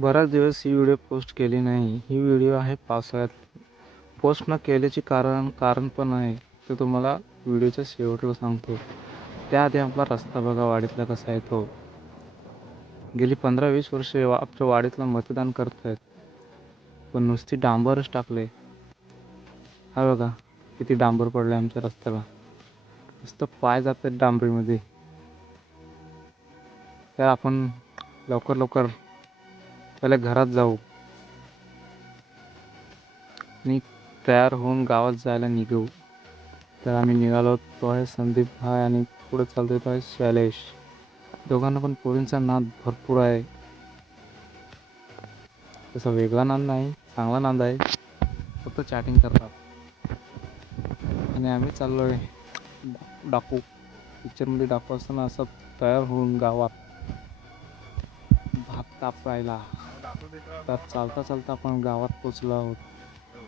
बराच दिवस ही video post केली नाही. ही व्हिडिओ आहे पावसाळ्यात. पोस्ट न केल्याचे कारण पण आहे, ते तुम्हाला व्हिडिओच्या शेवटला सांगतो. त्याआधी आपला रस्ता बघा वाडीतला कसा आहे तो. गेली 15-20 वर्षे आमच्या वाडीतला मतदान करत आहेत, पण नुसती डांबरच टाकले. हा बघा किती डांबर पडले आमच्या रस्त्याला. नुसतं पाय जातात डांबरीमध्ये. तर आपण लवकर लवकर पहिले घरात जाऊ आणि तयार होऊन गावात जायला निघू. तर आम्ही निघालो. तो आहे संदीप भाई आणि पुढे चालतोय तो आहे शैलेश. दोघांना पण पोरींचा नाद भरपूर आहे. तसा वेगळा नाद नाही, चांगला नाद आहे. फक्त चॅटिंग करतात. आणि आम्ही चाललोय डाकू पिक्चरमध्ये डाकू असताना असं तयार होऊन गावात भात कापायला. तर चालता चालता आपण गावात पोचलो आहोत.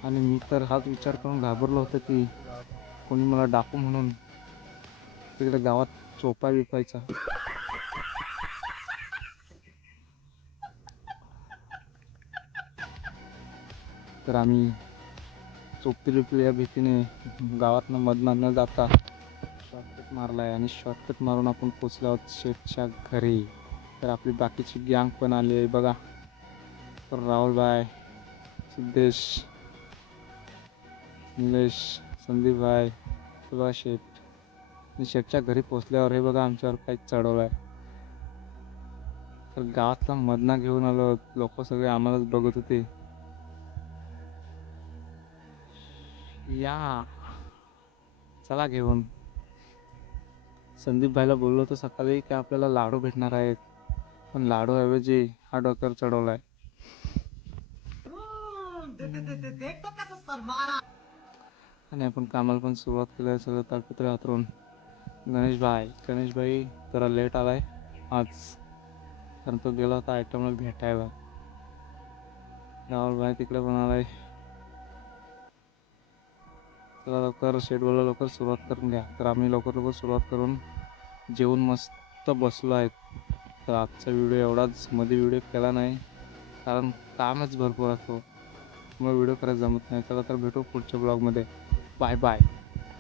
आणि मी तर हाच विचार करून घाबरलो होतो की कोणी मला डाकू म्हणून तिकडे गावात चोपा विकायचा. तर आम्ही चोपतील या भीतीने गावातनं मधनं न जाता शॉर्टकट मारला आहे. आणि शॉर्टकट मारून आपण पोचलो आहोत शेठच्या घरी. तर आपली बाकीची गँग पण आली आहे बघा. तर राहुलभाई, सिद्धेश, निलेश, संदीप भाई, तुला शेठ. आणि शेठच्या घरी पोचल्यावर हे बघा आमच्यावर काही चढवलं आहे. तर गावातला मधना घेऊन आलो. लोक सगळे आम्हालाच बघत होते. या चला घेऊन. संदीप भाईला बोललो होतो सकाळी की आपल्याला लाडू भेटणार आहेत, पण लाडू ऐवजी हा डोक्यावर चढवलाय. आणि आपण कामाला पण सुरुवात केली. सगळं ताडपत्री हातरून. गणेश भाई जरा लेट आलाय आज, कारण तो गेला होता आयटमला भेटायला. राहुल भाई तिकडे पण आलाय. चला लवकर, शेट बोलला लवकर सुरुवात करून घ्या. तर आम्ही लवकर सुरुवात करून जेवून मस्त बसलो आहेत. तर आजचा व्हिडिओ एवढाच. मध्ये व्हिडिओ केला नाही कारण कामच भरपूर असतो, मग व्हिडिओ करायला जमत नाही. चला तर भेटू पुढच्या ब्लॉगमध्ये. Bye bye.